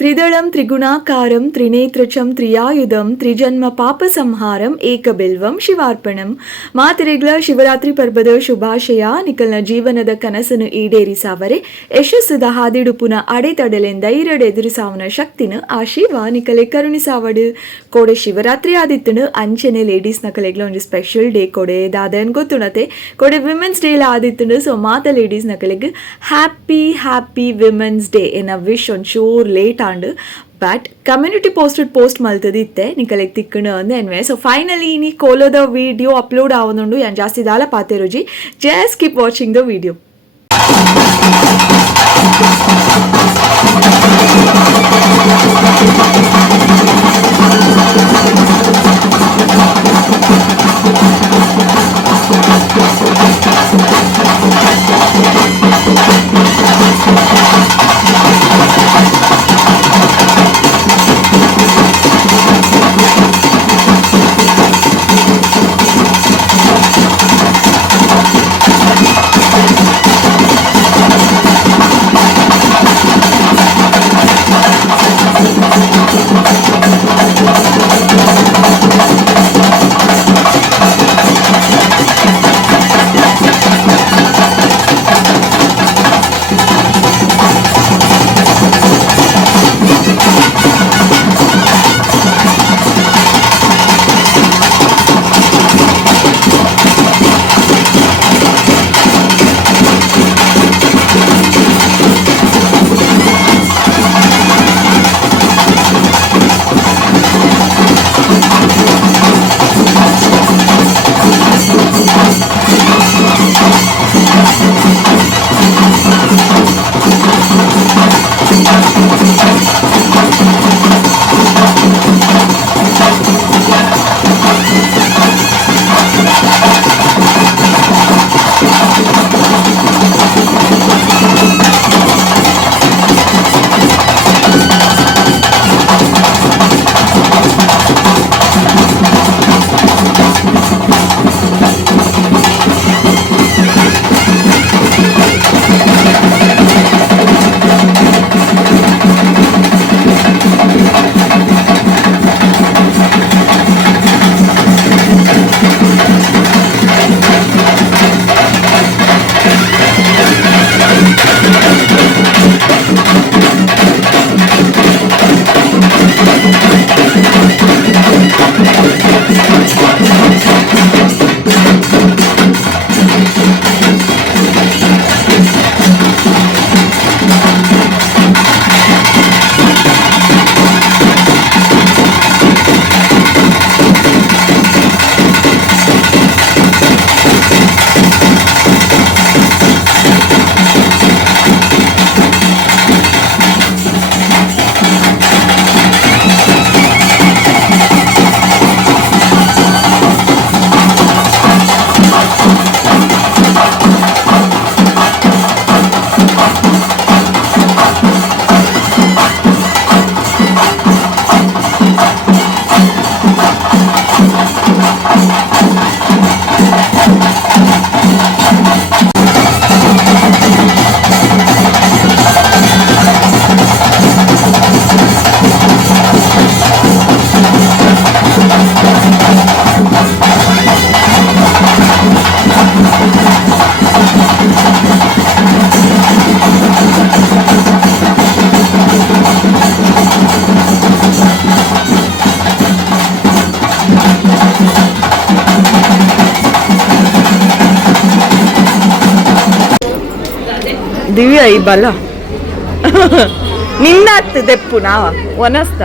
ತ್ರಿದಳಂ ತ್ರಿಗುಣಾಕಾರಂ ತ್ರಿನೇತ್ರಚಂ ತ್ರಿಯಾಯುಧಂ ತ್ರಿಜನ್ಮ ಪಾಪ ಸಂಹಾರಂ ಏಕಬಿಲ್ವಂ ಶಿವಾರ್ಪಣಂ. ಮಾತಿರೆಗ್ಲ ಶಿವರಾತ್ರಿ ಪರ್ವದ ಶುಭಾಶಯ. ನಿಕಲ್ನ ಜೀವನದ ಕನಸನ್ನು ಈಡೇರಿಸಾವರೆ ಯಶಸ್ಸದ ಹಾದಿಡುಪುನ ಅಡೆತಡಲೆಂದ ಇರಡೆದುರಿಸಾವನ ಶಕ್ತಿನ ಆ ಶಿವ ನಿಕಲೆ ಕರುಣಿಸಾವಡು. ಕೋಡೆ ಶಿವರಾತ್ರಿ ಆದಿತ್ತನು ಅಂಚನೆ ಲೇಡೀಸ್ ನಕಲೆಗ್ಲ ಒಂದು ಸ್ಪೆಷಲ್ ಡೇ ಕೊಡೆ ದಾದನ್ ಗೊತ್ತುಣತೆ ಕೊಡೆ ವಿಮೆನ್ಸ್ ಡೇ ಆದಿತ್ತನು. ಸೊ ಮಾತ ಲೇಡೀಸ್ ನಕಲೆಗ್ ಹ್ಯಾಪಿ ವಿಮೆನ್ಸ್ ಡೇ ಎನ್ನ ವಿಶ್ ಒಂದು ಶೋರ್ late and but community post മൽത്തതിത്തെ നിക്കലേക്ക് തിക്കണ് എന്ന് എൻവേ. സോ ഫൈനലി ഇനി കോലത വീഡിയോ അപ്ലോഡ് ആവുന്നുണ്ട്. ഞാൻ ജാസ്തി ഇതാല പാത്തേ രുചി. Just keep watching the video. ದಿವ್ಯ ಈ ಬಲ ನಿನ್ನತ್ತು ದೆಪ್ಪು ನಾವ ಒನಸ್ತ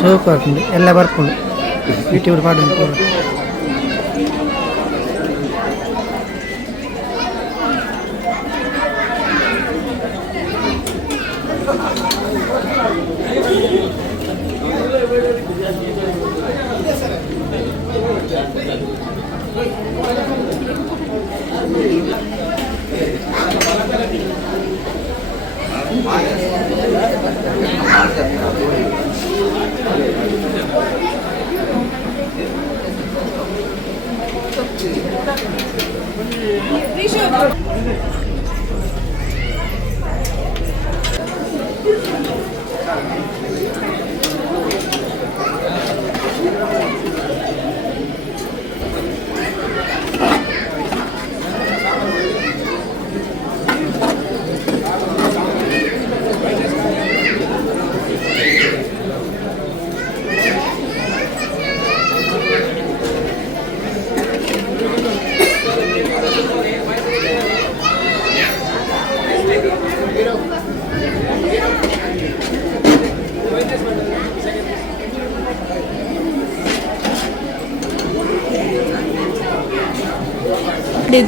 സൂപ്പർ എല്ലാ വർക്കും വീട്ടിൽ പാടുന്നു.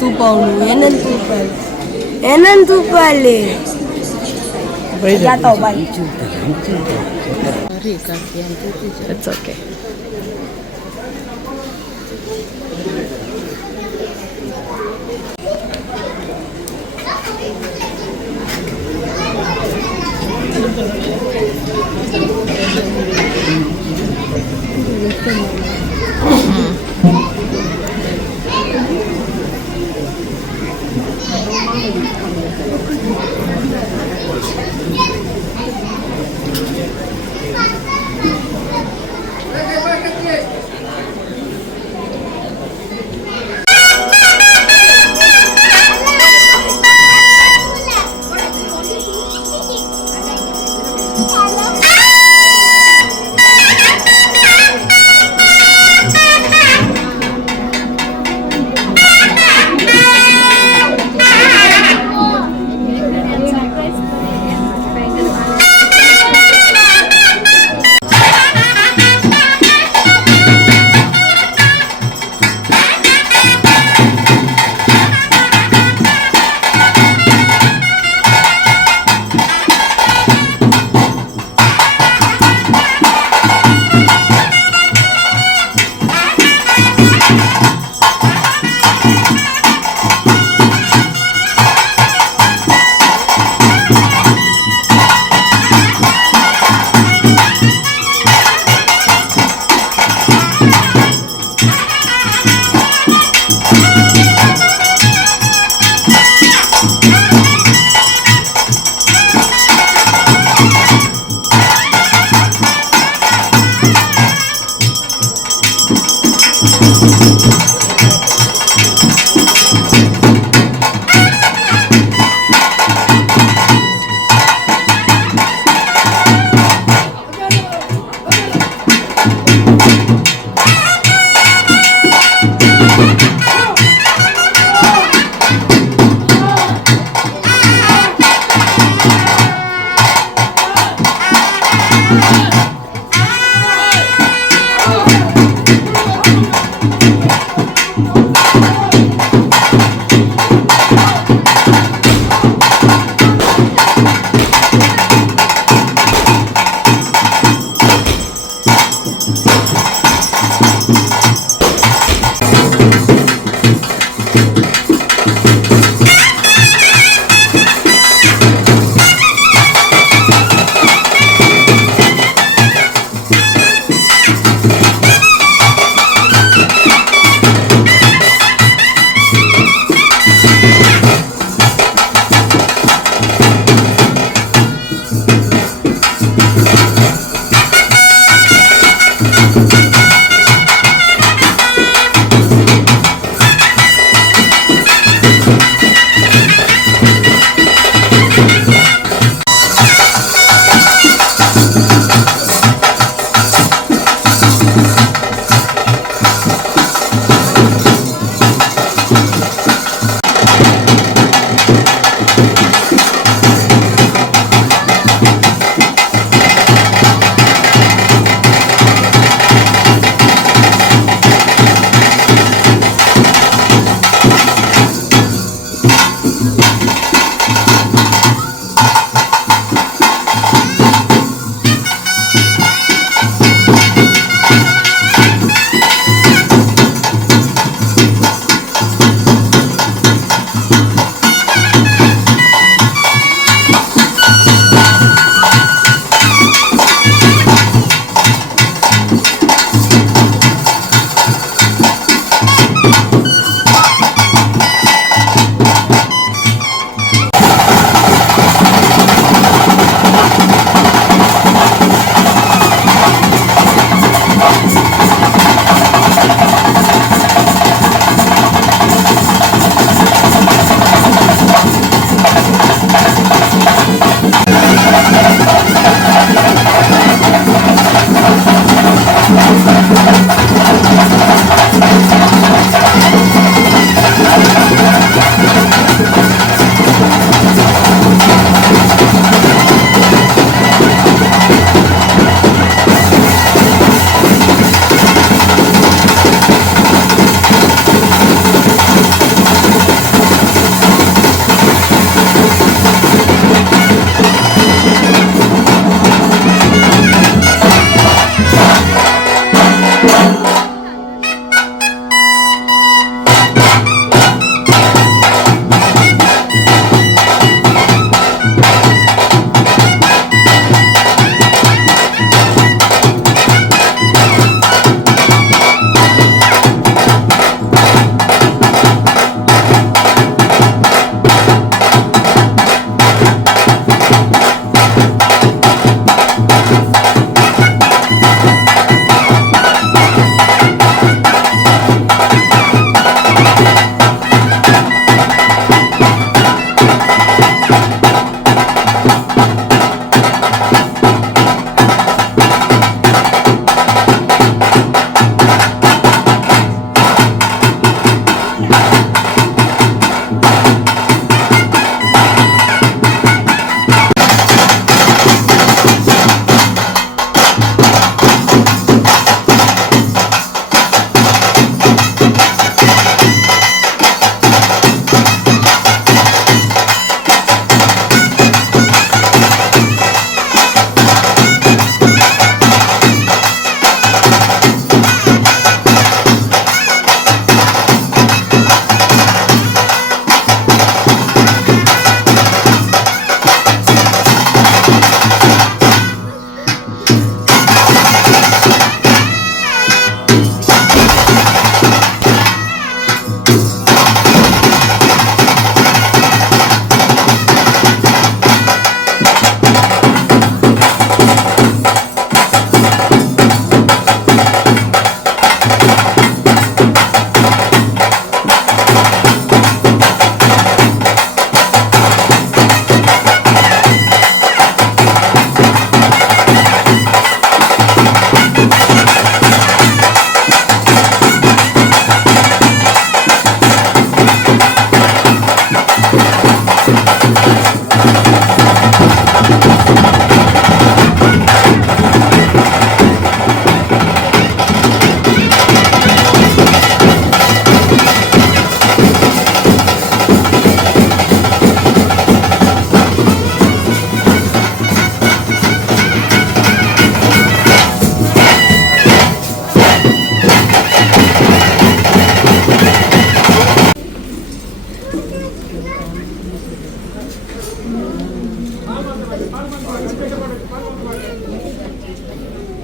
Tu Paulo, enan tu pale. Ya tahu baik. It's okay.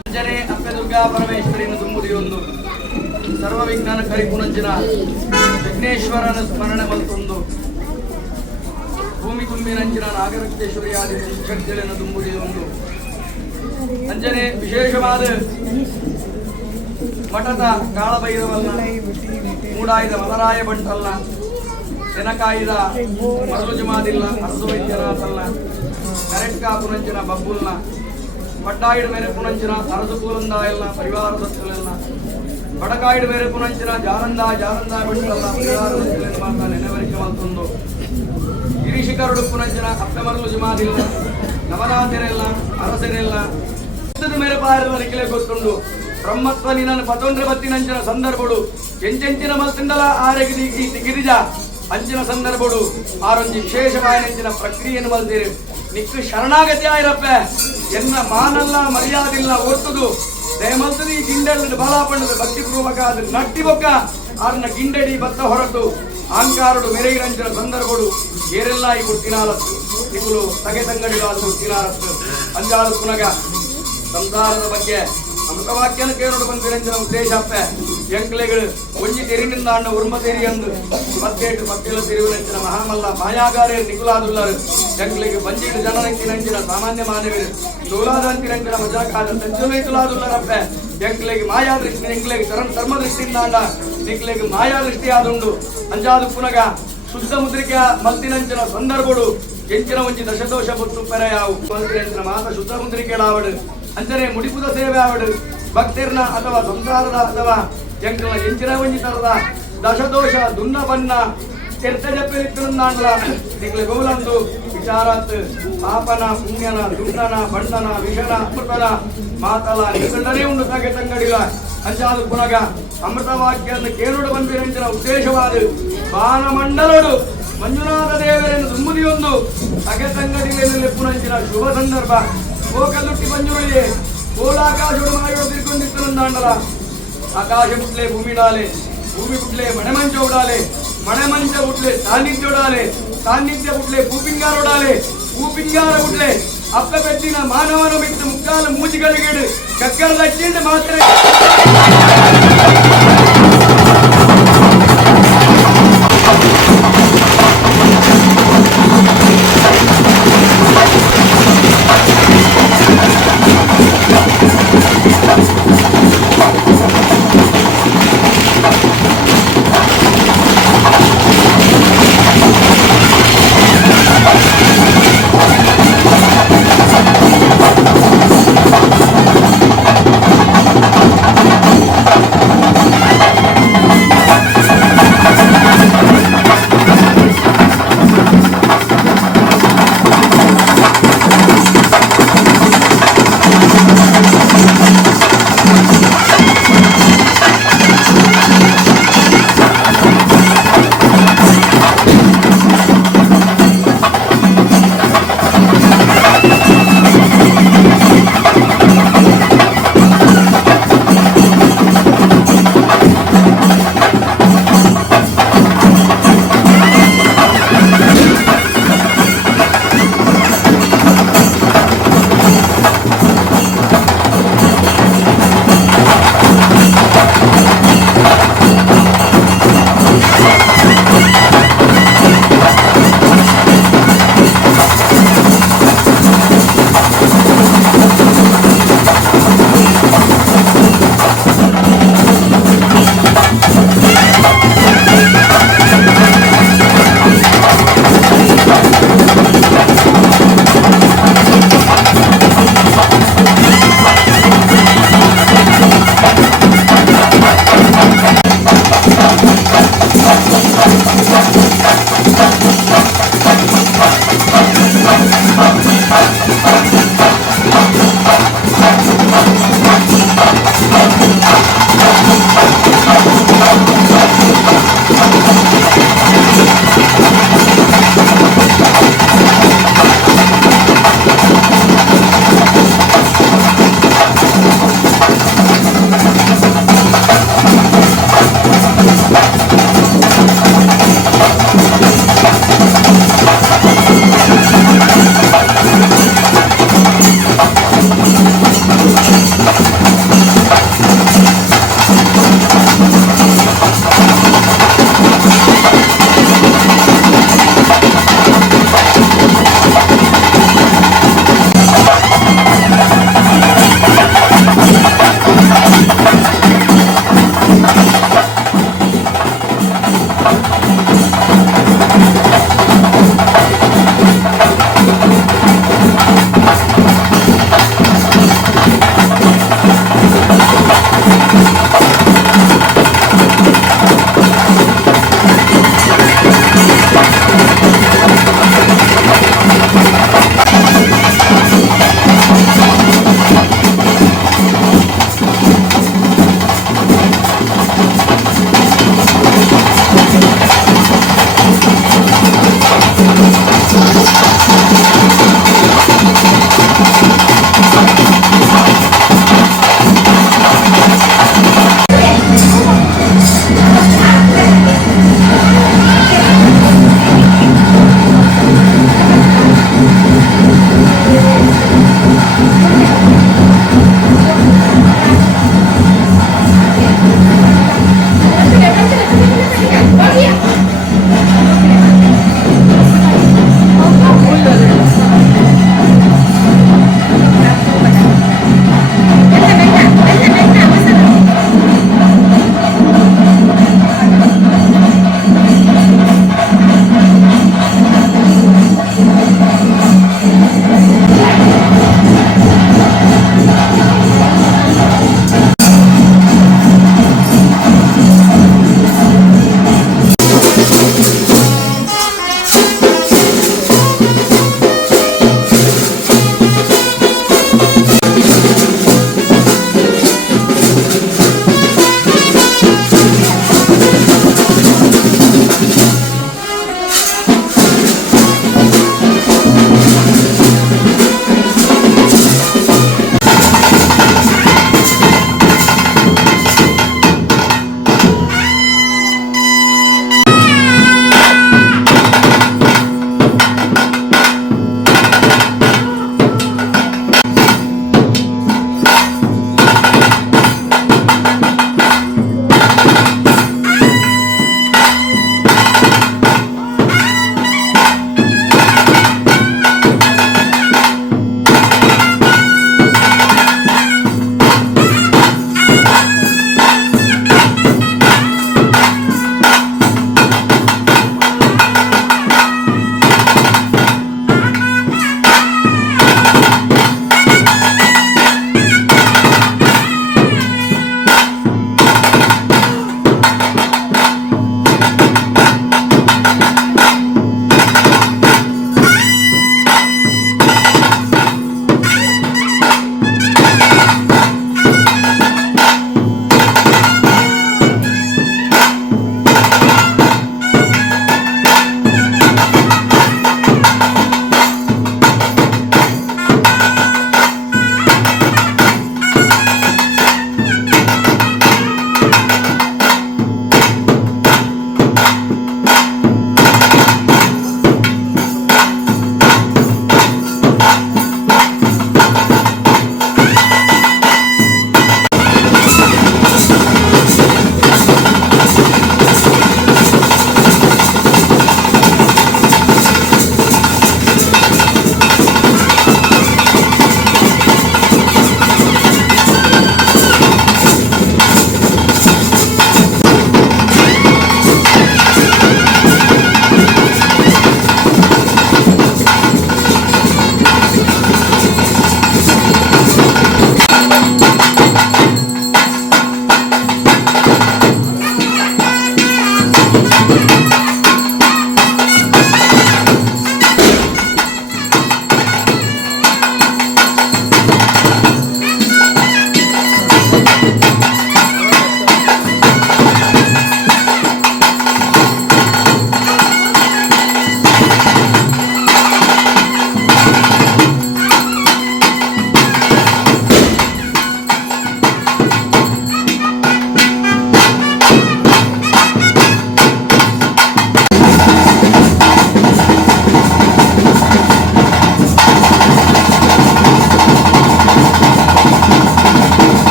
ಅಂಜನೆ ಅಕ್ಕ ದುರ್ಗಾ ಪರಮೇಶ್ವರಿನ ತುಂಬುದಿಯೊಂದು ಸರ್ವ ವಿಜ್ಞಾನ ಕರಿಪುಣಂಚಿನ ವಿಘ್ನೇಶ್ವರನ ಸ್ಮರಣೆ ಮಲ್ತೊಂದು ಭೂಮಿ ತುಂಬಿನಂಚಿನ ನಾಗರಕ್ತೇಶ್ವರಿ ಆದಿ ಶಕ್ತಿಯನ್ನು ತುಂಬುದಿಯೊಂದು ಅಂಜನೆ ವಿಶೇಷವಾದ ಮಠದ ಕಾಳಭೈರವಲ್ಲ, ಮೂಡಾಯ್ದ ಮಲರಾಯ ಬಂಟಲ್ಲ, ತೆನಕಾಯ್ದ ಮರಳು ಜಮಾದಿಲ್ಲ, ಅರಸು ವೈದ್ಯನಾಥಲ್ಲ, ಕರೆಕ್ಟ್ ಪುನಂಚಿನ ಬಬ್ಬುಲ್ನ ಪಟ್ಟಾಯಿಡ ಮೇರೆ ಪುನಂಚಿನ ಅರಸು ಕೂರಂದ ಎಲ್ಲ ಪರಿವಾರ ಸತ್ಯಲೆಲ್ಲ ಬಡಕಾಯಿಡ ಮೇರೆ ಪುನಂಚಿನ ಜಾರಂದ ಬಂಟಲ್ಲ ಪರಿವಾರ ಸತ್ಯಲೆಲ್ಲ ಮಾತ್ರ ನೆನವರಿಕೆ ಮಲ್ತೊಂದು ಗಿರಿಶಿಖರುಡು ಪುನಂಚಿನ ಅಪ್ಪ ಮರಳು ಜಮಾದಿಲ್ಲ, ನವನಾಥರೆಲ್ಲ ಅರಸರೆಲ್ಲ ಮೇರೆ ಪಾರಲಿಕ್ಕೆ ಗೊತ್ತುಂಡು ಬ್ರಹ್ಮತ್ವ ನಿನ್ನ ಪತೊಂಡ್ರೆ ಬತ್ತಿನಂಚಿನ ಸಂದರ್ಭಡು ಎಂಚೆಂಚಿನ ಮಲ್ತಿಂಡಲ ಆರೆಗಿ ಗಿರಿಜ ಅಂಚಿನ ಸಂದರ್ಭಡು ಆರೊಂಜಿ ವಿಶೇಷವಾಯಿನಂಚಿನ ಪ್ರಕ್ರಿಯೆಯನ್ನು ಮಲ್ತೀರಿ ನಿಕ್ಕು ಶರಣಾಗತಿ ಆಯ್ರಪ್ಪ ಎನ್ನ ಮಾನಲ್ಲ ಮರ್ಯಾದಿಲ್ಲ ಒರ್ತದು ದಯಮಲ್ತದಿ ಗಿಂಡಲ್ಲಿ ಬಾಲಾಪಣ್ಣದ ಭಕ್ತಿಪೂರ್ವಕ ಅದ್ರ ನಟ್ಟಿ ಬೊಕ್ಕ ಆರ್ನ ಗಿಂಡಡಿ ಬತ್ತ ಹೊರಟು ಅಹಂಕಾರಡು ಮೆರೆಗಿರಂಚಿನ ಸಂದರ್ಭಡು ಏರೆಲ್ಲ ಈ ಗುರ್ತಿನಾಲತ್ತು ನಿಗುಲು ತಗೆ ತಂಗಡಿಗಳು ಅದು ಗುರ್ತಿನಾಲತ್ತು ಅಂಜಾಳು ಪುನಗ ಸಂಸಾರದ ಬಗ್ಗೆ ಅಮೃತವಾಕ್ಯನ ಕೇಳೋಡು ಬಂದಿರಂಚಿನ ಉದ್ದೇಶ ಅಪ್ಪ ಎಂಕ್ಲೆಗಳು ಒಂಜಿ ತೆರಿನಿಂದ ಅಣ್ಣ ಉರ್ಮ ತೆರಿ ಅಂದು ಮತ್ತೇಟು ಮಕ್ಕಳ ತಿರುವಿನಂಚಿನ ಮಹಾಮಲ್ಲ ಮಾಯಾಗಾರಿಯರು ನಿಗುಲಾದುಲ್ಲರು ಎಂಕ್ಲೆಗೆ ಬಂಜಿಟ್ಟು ಜನರಂಚಿನಂಚಿನ ಸಾಮಾನ್ಯ ಮಾನವರು ಸೋಲಾದಂತಿನಂಚಿನ ಮಜಾಕಾದ ಸಂಚಲೈತುಲಾದುಲ್ಲರಪ್ಪ ಎಂಕ್ಲೆಗೆ ಮಾಯಾ ದೃಷ್ಟಿ ಎಂಕ್ಲೆಗೆ ಧರ್ಮ ದೃಷ್ಟಿಯಿಂದ ಅಣ್ಣ ನಿಕ್ಲೆಗೆ ಮಾಯಾ ದೃಷ್ಟಿ ಆದುಂಡು ಅಂಜಾದು ಪುನಗ ಶುದ್ಧ ಮುದ್ರಿಕೆಯ ಮಲ್ತಿನಂಚಿನ ಸಂದರ್ಭಡು ಎಂಚಿನ ಒಂಜಿ ದಶದೋಷ ಬೊತ್ತು ಪೆರೆಯಾವು ಮಲ್ತಿನಂಚಿನ ಮಾತ ಶುದ್ಧ ಮುದ್ರಿಕೆಗಳಾವಡು ಅಂಚನೆ ಮುಡಿಪುದ ಸೇವೆ ಆವಡು ಭಕ್ತಿರ್ನ ಅಥವಾ ಸಂಸಾರದ ಅಥವಾ ಎಂಕಲ ಎಂಚಿನ ಒಂಜಿ ತರದ ದಶದೋಷ ದುನ್ನ ಬನ್ನ ಕೆರ್ತಜಪ್ಪಿರಿತ್ತುಂದಾಂಡ್ಲ ನಿಕ್ಲೆ ಗೋಲಂದು ವಿಚಾರಾತ್ ಪಾಪನ ಪುಣ್ಯನ ದುಂಡನ ಬಣ್ಣನ ವಿಷನ ಅಮೃತನ ಮಾತಲ ನಿಗಂಡನೇ ಉಂಡು ತಗೆ ತಂಗಡಿಲ ಅಂಚಾದು ಪುನಗ ಅಮೃತ ವಾಕ್ಯವನ್ನು ಕೇಳುಡು ಬಂದಿರಂಚಿನ ಉದ್ದೇಶವಾದ ಬಾನಮಂಡಲೋಡು ಮಂಜುನಾಥ ದೇವರನ್ನು ತುಂಬುದಿಯೊಂದು ತಗೆ ತಂಗಡಿಗಳಲ್ಲಿ ಪುನಂಚಿನ ಶುಭ ಸಂದರ್ಭ ಓ ಕಲ್ಲುಟ್ಟಿ ಪಂಜುರ್ಲಿ ಕೋಲಾಕಾಶೋಡು ಮಾಯೋಡು ತಿರ್ಕೊಂಡಿತ್ತಂದಾಂಡಲ ಆಕಾಶ ಬುಟ್ಲೆ ಭೂಮಿ ಡಾಲೆ ಭೂಮಿ ಬುಟ್ಲೆ ಮಣೆಮಂಚ ಉಡಾಲೆ ಮಣೆಮಂಚ ಬುಟ್ಲೆ ಸಾನ್ನಿಧ್ಯ ಉಡಾಲೆ ಸಾನ್ನಿಧ್ಯ ಬುಟ್ಲೆ ಭೂಪಿಂಗಾರ ಉಡಾಲೆ ಭೂಪಿಂಗಾರ ಬುಟ್ಲೆ ಅಪ್ಪ ಬೆಟ್ಟಿನ ಮಾನವನ ಬಿಟ್ಟು ಮುಕ್ಕಾಲ ಮೂಜಿಗಳಿಗೇಡು ಚಕ್ಕರದ ಹಚ್ಚಿಂದ ಮಾತ್ರ